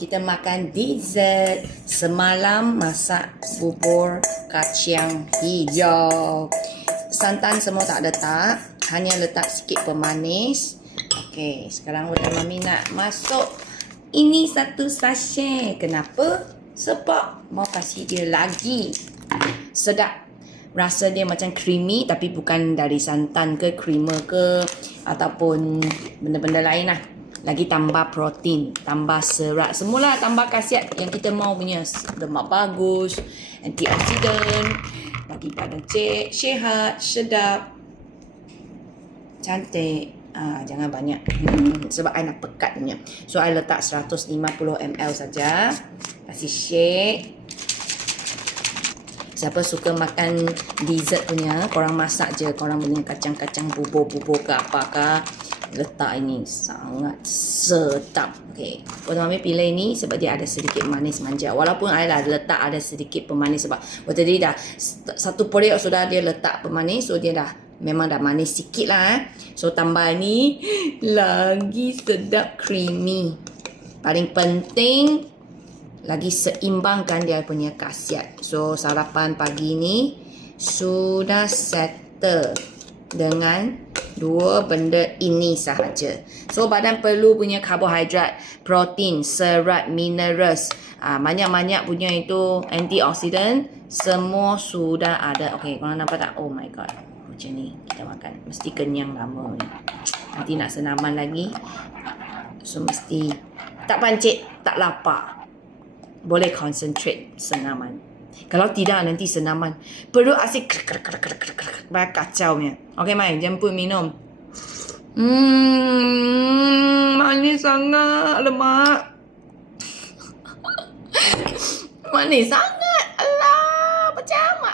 Kita makan dessert. Semalam masak bubur kacang hijau. Santan semua tak letak, hanya letak sikit pemanis. Okey, sekarang Uda Mami nak masuk ini satu sachet. Kenapa? Sebab mau kasih dia lagi. Sedap. Rasa dia macam creamy tapi bukan dari santan ke creamer ke ataupun benda-benda lain lah. Lagi tambah protein, tambah serat, semualah tambah khasiat yang kita mau punya. Lemak bagus, antioksidan, bagi badan sihat, sedap, cantik. Jangan banyak sebab I nak pekat punya. So I letak 150 ml saja. Kasih shake. Siapa suka makan dessert punya, korang masak je. Korang punya kacang-kacang bubur-bubur ke apakah, letak ini. Sangat sedap. Okay. Waktu Mami pilih ini sebab dia ada sedikit manis manja. Walaupun I lah letak ada sedikit pemanis sebab waktu tadi dah satu periuk sudah dia letak pemanis. So dia dah memang dah manis sikit lah. So tambah ni lagi sedap creamy. Paling penting lagi seimbangkan dia punya khasiat. So sarapan pagi ni sudah settle dengan dua benda ini sahaja. So badan perlu punya karbohidrat, protein, serat, minerals, banyak-banyak punya itu antioksidan, semua sudah ada. Okay, korang nampak tak? Oh my god, macam ni kita makan mesti kenyang lama ni. Nanti nak senaman lagi, so mesti tak pancit, tak lapar, boleh concentrate senaman. Kalau tidak nanti senaman perut asyik kacau punya. Okey Mai, jemput minum. Manis sangat lemak. Manis sangat. Alah, macam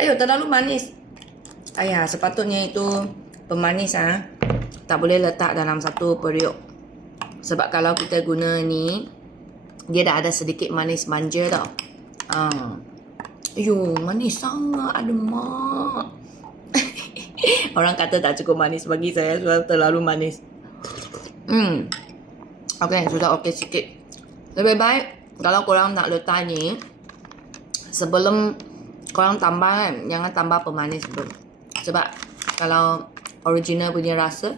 ayo terlalu manis. Ayah, sepatutnya itu pemanis tak boleh letak dalam satu periuk. Sebab kalau kita guna ni, dia dah ada sedikit manis manja tau. Manis sangat. Ada mak. Orang kata tak cukup manis, bagi saya sudah terlalu manis. Okay, sudah okay sikit. Lebih baik kalau korang nak letak ni, sebelum korang tambah kan, jangan tambah pemanis dulu. Sebab kalau original punya rasa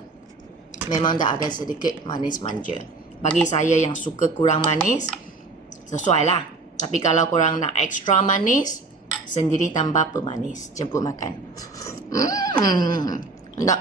memang dah ada sedikit manis manja. Bagi saya yang suka kurang manis, sesuai lah. Tapi kalau korang nak extra manis, sendiri tambah pemanis. Jemput makan. Sedap.